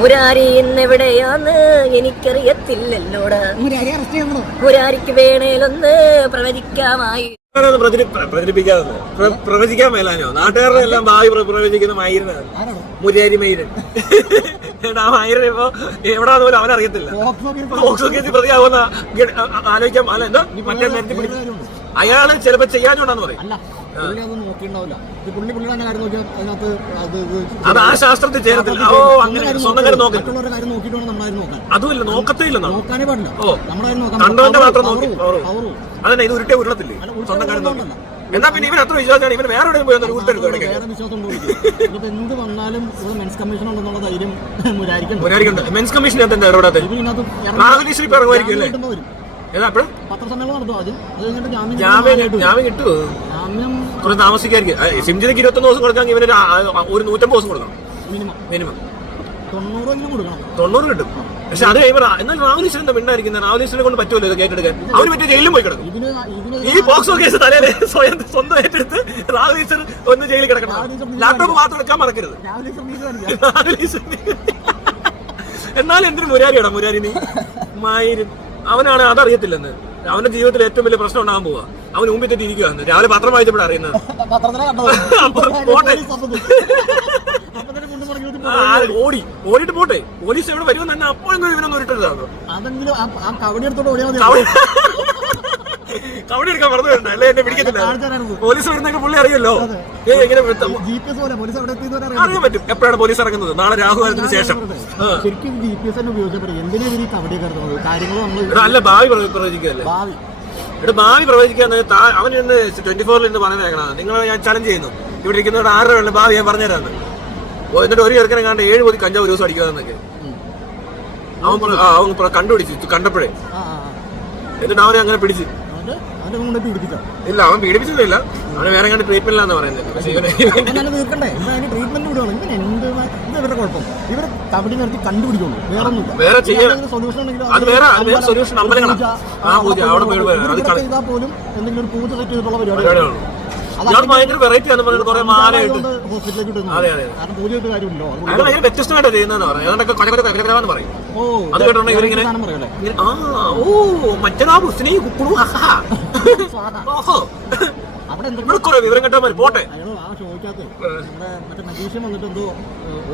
മുരാരി ഇന്നെവിടെയാന്ന് എനിക്കറിയത്തില്ലല്ലോടാ. മുരാരിക്ക് വേണേലൊന്ന് പ്രവചിക്കാമായി. പ്രവചിക്കാൻ മേലാനോ? നാട്ടുകാരുടെ എല്ലാം ഭാവി പ്രവചിക്കുന്ന മൈരനാണ്. മുരാരി മൈരൻ. ആ മൈരൻ ഇപ്പൊ എവിടാന്ന് പോലും അവനറിയത്തില്ല. പ്രതിയാവുന്ന ആലോചിക്കാൻ അല്ല എന്താ മറ്റേ മരത്തിൽ അയാള് ചിലപ്പോ ചെയ്യാഞ്ഞോണ്ടാന്ന് പറയും. അത് ആ ശാസ്ത്രത്തിൽ ചേരത്തില്ല. ഓ അങ്ങനെ സ്വന്തം കാര്യം നോക്കി അതുമില്ല, നോക്കത്തേയില്ലെന്നാണ്. ഓ കണ്ടവന്റെ മാത്രം നോക്കി അതന്നെ. ഇത് ഉരുട്ടെ ഉരുളത്തില്ലേ സ്വന്തം കാര്യം നോക്കി. എന്നാ പിന്നെ ഇവൻ അത്ര വിശ്വാസമാണ്. ഇവൻ വേറെ എവിടെയും പോയി ഉരുട്ടെടുക്കും. മുരാരിക്കുണ്ട്. മെൻസ് കമ്മീഷൻ എന്താ ഇടപെടാത്ത? നാഗലീശ്വരി ഇപ്പൊ ഇറങ്ങുമായിരിക്കും അല്ലേ? ജാമ്യം കിട്ടുമോ? കുറച്ച് താമസിക്കായിരിക്കും. സിംജിക്ക് 21 ദിവസം കൊടുക്കാൻ ഇവന് ഒരു 150 ദിവസം കൊടുക്കണം മിനിമം. 90 കിട്ടും. പക്ഷെ അത് കഴിയുമ്പോൾ എന്നാൽ രാഹുലീശ്വരന്റെ മിണ്ടായിരിക്കുന്നത് രാഹുലീശ്വരനെ കൊണ്ട് പറ്റുമല്ലോ ഇത് കേട്ടെടുക്കാൻ. അവര് മറ്റേ ജയിലിലും പോയി കിടക്കും. ഈ പോക്സോ കേസ് തലയില് സ്വന്തം ഏറ്റെടുത്ത് രാഹുലീശ്വരൻ ഒന്ന് ജയിലിൽ കിടക്കണം. ലാപ്ടോപ്പ് മാത്രം എടുക്കാൻ മറക്കരുത്. എന്നാലും എന്തിനു മുരാരിയാടാ മുരാരി? നീ മായിരും അവനാണ് അതറിയത്തില്ലെന്ന്. അവന്റെ ജീവിതത്തിൽ ഏറ്റവും വലിയ പ്രശ്നം ഉണ്ടാകാൻ പോവാ. അവൻ മുമ്പിൽ തെറ്റിയിരിക്കുകയാണ്. രാവിലെ പത്രം വായിച്ചപ്പോഴാണ് അറിയുന്നത്. ഓടിയിട്ട് പോട്ടെ. പോലീസ് എവിടെ വരുമെന്ന് തന്നെ അപ്പോഴും ഇവനൊന്നും ഉരുട്ടരുതാണ്. കവടി എടുക്കാൻ പറഞ്ഞു വരണ്ട അല്ലേ? എന്നെ പിടിക്കത്തില്ല. പോലീസ് വരുന്നൊക്കെ പുള്ളി അറിയല്ലോ. എങ്ങനെ അറിയാൻ പറ്റും എപ്പോഴാണ് പോലീസ് ഇറങ്ങുന്നത്? നാളെ രാഹുകാലത്തിന് ശേഷം. അല്ല ഭാവി പ്രവചിക്കല്ലേ? ഇവിടെ ഭാവി പ്രവചിക്കാന്ന് അവൻ ഇന്ന് 24 ഇന്ന് പറഞ്ഞേക്കണം. നിങ്ങൾ ഞാൻ ചലഞ്ച് ചെയ്യുന്നു. ഇവിടെ ഇരിക്കുന്നവരുടെ 6 രൂപ ഭാവി ഞാൻ പറഞ്ഞുതരാന്ന്. എന്നിട്ട് ഒരു ചെറുക്കനെ കണ്ട് 7 കോടി കഞ്ചാവ് ദിവസം അടിക്കാന്നൊക്കെ അവൻ കണ്ടുപിടിച്ചു കണ്ടപ്പോഴേ. എന്നിട്ട് അവനെ അങ്ങനെ പിടിച്ച് ഇല്ല, അവൻ പീഡിപ്പിച്ചിട്ടില്ല. അവന് വേറെ കണ്ട് ട്രീറ്റ്മെന്റിലാന്ന് പറയുന്നത്. വേറെ ചെയ്യാൻ അത് വേറെ സൊല്യൂഷൻ അമ്പലങ്ങളാണ്. ആ പൂജ അവിടെ പോലും എന്തെങ്കിലും പൂജ സെറ്റ് ചെയ്തിട്ടുള്ള പരിപാടികളാണ്. ഞാൻ ഭയങ്കര വെറൈറ്റി ആണ് പറഞ്ഞത്. കുറെ മാലയിട്ട് അതെ അതെ അയാൾ ഭയങ്കര വ്യത്യസ്തമായിട്ടാണ് ചെയ്യുന്നതെന്ന് പറയും. അതൊക്കെ കൊലകൊലന്ന് പറയും. അത് കേട്ടോ ഇവരിങ്ങനെ മറ്റേതാ മുസ്ലിം കുക്കുളു കുറെ വിവരം കേട്ടാ മതി. പോട്ടെ.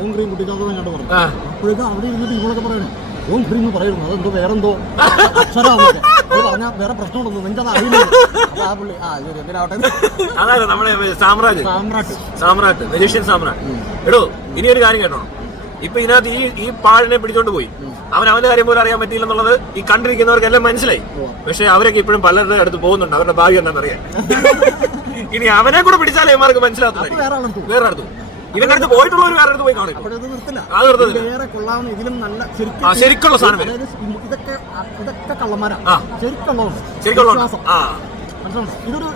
ഓം ക്രീം കുട്ടിക്കാത്ത പറഞ്ഞു. അപ്പോഴേക്കും അവിടെ ഇരുന്നിട്ട് ഇവളൊക്കെ പറയണേ ഓം ക്രീം എന്ന് പറയുന്നു. അതെന്തോ വേറെന്തോ അക്ഷരമാണൊക്കെ പറഞ്ഞ വേറെ പ്രശ്നമുണ്ടോ എനിക്കത് അറിയില്ല. അതായത് നമ്മുടെ സാമ്രാട്ട് മജീഷ്യൻ സാമ്രാട്ട്. എടോ ഇനി ഒരു കാര്യം കേട്ടോ. ഇപ്പൊ ഇതിനകത്ത് ഈ പാഴിനെ പിടിച്ചോണ്ട് പോയി. അവന്റെ കാര്യം പോലും അറിയാൻ പറ്റിയില്ലെന്നുള്ളത് ഈ കണ്ടിരിക്കുന്നവർക്കെല്ലാം മനസ്സിലായി. പക്ഷെ അവരൊക്കെ ഇപ്പോഴും പലരുടെ അടുത്ത് പോകുന്നുണ്ട്. അവരുടെ ഭാവി എന്താണെന്നറിയാൻ. ഇനി അവനെ കൂടെ പിടിച്ചാലേ ഇവർക്ക് മനസ്സിലാക്കുന്നത്. വേറെ അടുത്ത് ഇവന്റെ അടുത്ത് പോയിട്ടുള്ളവർ വേറെ അടുത്ത് പോയി കാണും. ശരിക്കുള്ള സാധനം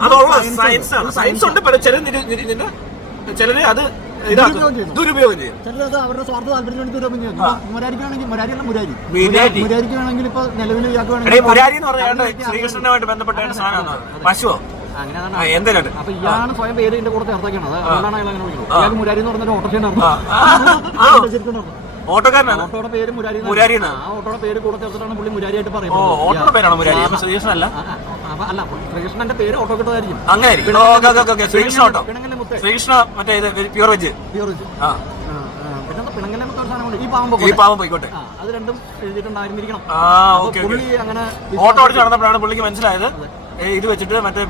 അതുള്ള സയൻസ് ആണ്. സയൻസ് ഉണ്ട്. ചിലര് അത് ദുരുപയോഗം ചെയ്യും. അവരുടെ സ്വാർത്ഥ താല്പര്യം മുരാരിക്കാണെങ്കിൽ ഇപ്പൊ നിലവിൽ മുരാരി എന്ന് പറഞ്ഞാൽ ശ്രീകൃഷ്ണനുമായിട്ട് ബന്ധപ്പെട്ട സാധനമാണ്. പശുവോ എന്തായാലും അപ്പൊ ഇയാളാണ് സ്വയം പേര് ഇതിന്റെ കൂടെ ചേർത്തേക്കാണ്. അതുകൊണ്ടാണ് അയാൾ അങ്ങനെ വിളിക്കുന്നത്. മുരാരി എന്ന് പറഞ്ഞ ഓട്ടോക്കാരനാണ്. ഓട്ടോയുടെ പേര് മുരാരി. ആ ഓട്ടോയുടെ പേര് കൂടെ ചേർത്തിട്ടാണ് പുള്ളി മുരാരിയായിട്ട് പറയുന്നത്. ഓട്ടോയുടെ പേരാണ് മുരാരി. ശ്രീകൃഷ്ണൻ അല്ല. അല്ല ശ്രീകൃഷ്ണന്റെ പേര് ഓട്ടോ കിട്ടുമായിരിക്കും. അങ്ങനെ ശ്രീകൃഷ്ണ ഓട്ടോ. ശ്രീകൃഷ്ണ മറ്റേ പ്യൂർ വെജ്. പിന്നെ പിണങ്ങലെ മറ്റൊരു സാധനം ഈ പാവം പോയിക്കോട്ടെ. അത് രണ്ടും എഴുതിയിട്ടുണ്ടായിരുന്നിരിക്കണം. പുള്ളി അങ്ങനെ ഓട്ടോ ഓടിച്ച് നടന്നപ്പോഴാണ് പുള്ളിക്ക് മനസ്സിലായത് ഇത് വെച്ചിട്ട് മറ്റേ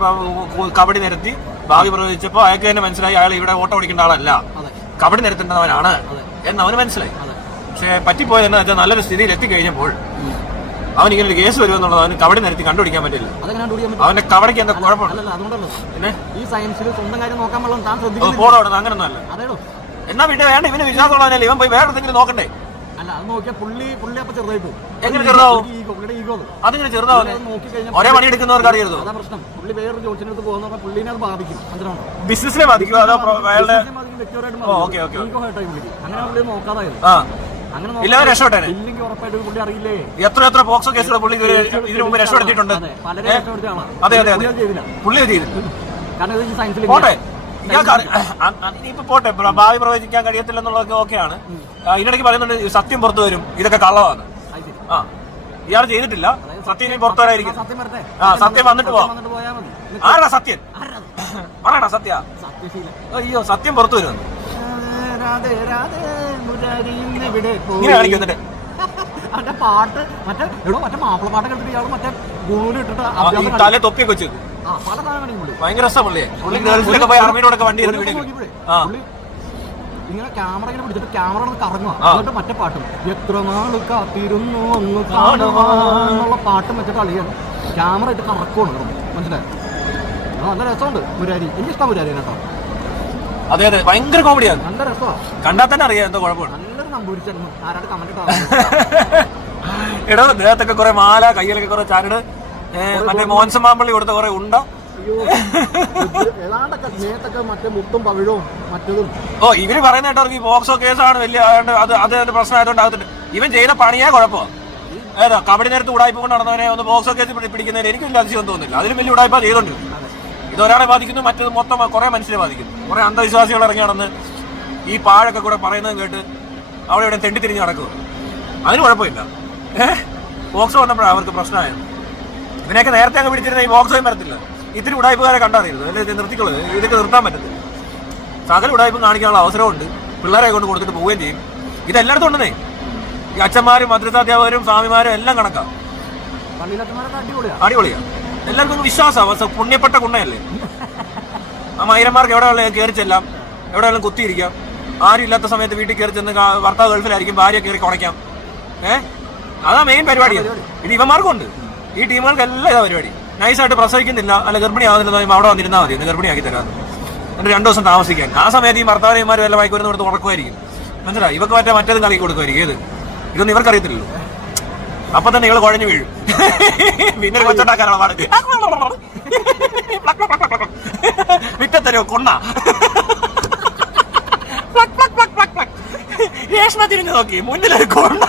കബഡി നിരത്തി ഭാവി പ്രവചിച്ചപ്പോ അയാൾക്ക് തന്നെ മനസ്സിലായി അയാൾ ഇവിടെ ഓട്ടോ ഓടിക്കേണ്ട ആളല്ല, കബഡി നിരത്തേണ്ടവനാണ് എന്നവന് മനസ്സിലായി. പക്ഷെ പറ്റിപ്പോയത് എന്താ വെച്ചാൽ നല്ലൊരു സ്ഥിതിയിൽ എത്തിക്കഴിഞ്ഞപ്പോൾ അവൻ ഇങ്ങനെ ഒരു കേസ് വരുമെന്നുള്ളത് അവന് കബഡി നിരത്തി കണ്ടുപിടിക്കാൻ പറ്റില്ല. അവന്റെ കബഡിക്ക് എന്താ കുഴപ്പമില്ല. പിന്നെ ഈ സയൻസിൽ സ്വന്തം കാര്യം നോക്കാൻ പോടോ അങ്ങനൊന്നും അല്ല. എന്നാ പിന്നെ വേണ്ട, ഇവന് വിശ്വാസമുള്ളവനല്ലേ ഇവൻ പോയി വേറെ എന്തെങ്കിലും നോക്കണ്ടേ? എങ്ങനെ ചെറുതാവും? അതിങ്ങനെ ചെറുതാവും. ഒരേ പണി എടുക്കുന്നവർക്ക് അറിയരുത്. ബിസിനസിനെ ബാധിക്കും. അതോ അയാളുടെ ഇല്ലാതെ രക്ഷപ്പെട്ടെ. എത്ര പോക്സോ കേസുകൾ പുള്ളി ഇതിനു മുമ്പ് രക്ഷപ്പെടുത്തിയിട്ടുണ്ട്. അതെ അതെ അതെ പുള്ളി ചെയ്തു. പോട്ടെ, ഇനിയിപ്പോ പോട്ടെ, ഭാവി പ്രവചിക്കാൻ കഴിയത്തില്ലെന്നുള്ളതൊക്കെ ഓക്കെയാണ്. ഇതിനിടയ്ക്ക് പറയുന്നുണ്ട് സത്യം പുറത്തു വരും, ഇതൊക്കെ കള്ളമാണ്. ആ, ഇയാൾ ചെയ്തിട്ടില്ല, സത്യം ഇനി പുറത്തു വരായിരിക്കും. സത്യം വന്നിട്ട് പോവാം. ആരാ സത്യൻ? പറയണ സത്യ. അയ്യോ, സത്യം പുറത്തു വരും. ഇങ്ങനെ കാണിക്കും. എന്നിട്ട് പാട്ട് മറ്റേ മാപ്പിളപ്പാട്ട് കേട്ടിട്ട് ഇയാൾ മറ്റേ ഇട്ടിട്ട് തല തൊപ്പിയൊക്കെ വെച്ചു പല സാധനം ഭയങ്കര രസം. ഗേൾസിലൊക്കെ പോയി ആർമിയോടൊക്കെ വണ്ടി ഇങ്ങനെ ക്യാമറ ഇങ്ങനെ പിടിച്ചിട്ട് ക്യാമറ കറങ്ങുക. എന്നിട്ട് മറ്റേ പാട്ടും എത്ര നാൾ കാത്തിരുന്നു ഒന്ന് കാണുവാന്നുള്ള പാട്ടും വെച്ചിട്ട് അളിയാണ് ക്യാമറ ഇട്ട് കറക്കുവാണ്. മനസ്സിലായോ? നല്ല രസമുണ്ട് മുരാരി. എനിക്കിഷ്ടം മുരാരി കേട്ടോ. അതെ അതെ, ഭയങ്കര കോമഡിയാണ്. നല്ല രസമാണ്. കണ്ടാൽ തന്നെ അറിയാം എന്തോ കുഴപ്പമാണ്. നല്ലൊരു നമ്പൂരിച്ചായിരുന്നു. ആരാണ്ട് കമന്റ് എടോ, ദേഹത്തൊക്കെ കുറെ മാല, കയ്യിലൊക്കെ കുറെ ചരട്, മറ്റേ മോൻസം മാമ്പള്ളി കൊടുത്ത കുറെ ഉണ്ട. ഓ, ഇവര് പറയുന്ന കേട്ടോ ഈ പോക്സോ കേസാണ് വലിയ, അത് പ്രശ്നം ആയതുകൊണ്ട് ആകത്തില്ല. ഇവൻ ചെയ്ത പണിയാ കുഴപ്പമാണ്. ഏതാ കബഡി നേരത്ത് ഉടായ്പ കൊണ്ട് നടന്നവനെ ഒന്ന് പോക്സോ കേസ് പിടിക്കുന്നതിന് എനിക്ക് വലിയ അതിശയം തോന്നുന്നില്ല. അതിലും വലിയ ഉടായ്പ ചെയ്തോണ്ടിരുന്നു. ഇതൊരാളെ ബാധിക്കുന്നു, മറ്റത് മൊത്തം കുറെ മനുഷ്യരെ ബാധിക്കുന്നു. കുറെ അന്ധവിശ്വാസികൾ ഇറങ്ങി നടന്ന് ഈ പാഴൊക്കെ കൂടെ പറയുന്നത് കേട്ട് അവിടെ ഇവിടെ തെണ്ടിത്തിരിഞ്ഞ് നടക്കുക. അതിന് കുഴപ്പമില്ല. ബോക്സ് വന്നപ്പോഴാണ് അവർക്ക് പ്രശ്നമായത്. ഇതിനെയൊക്കെ നേരത്തെ അങ്ങ് പിടിച്ചിരുന്ന ഈ ബോക്സോയും വരത്തില്ല. ഇത്തിരി ഉടായ്പകാരെ കണ്ടറിയരുത്, അല്ലെ നിർത്തിക്കളത്. ഇതൊക്കെ നിർത്താൻ പറ്റത്തില്ല. സകല ഉടായ്പും കാണിക്കാനുള്ള അവസരമുണ്ട്. പിള്ളേരെ കൊണ്ട് കൊടുത്തിട്ട് പോവുകയും ചെയ്യും. ഇതെല്ലായിടത്തും ഉണ്ടെന്നേ. ഈ അച്ഛന്മാരും മദ്രസാധ്യാപകരും സ്വാമിമാരും എല്ലാം കണക്കാം. അടിപൊളിയാണ്. എല്ലാവർക്കും വിശ്വാസമാണ്. പുണ്യപ്പെട്ട കുണ്ണയല്ലേ. ആ മൈരന്മാർക്ക് എവിടെ കയറി ചെല്ലാം, എവിടെയെങ്കിലും കുത്തിയിരിക്കാം. ആരും ഇല്ലാത്ത സമയത്ത് വീട്ടിൽ കയറി ചെന്ന് ഭർത്താവ് ഗൾഫിലായിരിക്കും, ഭാര്യ കയറി കുണയ്ക്കാം. അതാ മെയിൻ പരിപാടിയാണ്. ഇത് ഇവന്മാർക്കും ഉണ്ട്. ഈ ടീമുകൾക്ക് എല്ലാം ഇതാ പരിപാടി. നൈസായിട്ട് പ്രസവിക്കുന്നില്ല, അല്ല ഗർഭിണി ആകുന്നില്ല, അവിടെ വന്നിരുന്നാൽ മതി, ഗർഭിണിയാക്കി തരാം. എന്നിട്ട് 2 ദിവസം താമസിക്കാൻ. ആ സമയത്ത് ഈ ഭർത്താവന്മാരും എല്ലാം വായിക്കുവാൻ ഇവിടുത്തെ ഉറക്കുമായിരിക്കും. മനസ്സിലായി? ഇവർക്ക് മറ്റേതും കളി കൊടുക്കുമായിരിക്കും. ഏത് ഇതൊന്നും ഇവർക്കറിയത്തില്ലല്ലോ. അപ്പൊ തന്നെ നിങ്ങൾ കുഴഞ്ഞു വീഴും. പിന്നെ കൊച്ചുണ്ടാക്കാനാണ് പാട്. വിറ്റത്തരോ കൊണ്ണ രേഷ്മ തിരിഞ്ഞു നോക്കി, മുന്നിലൊരു കൊണ്ണ.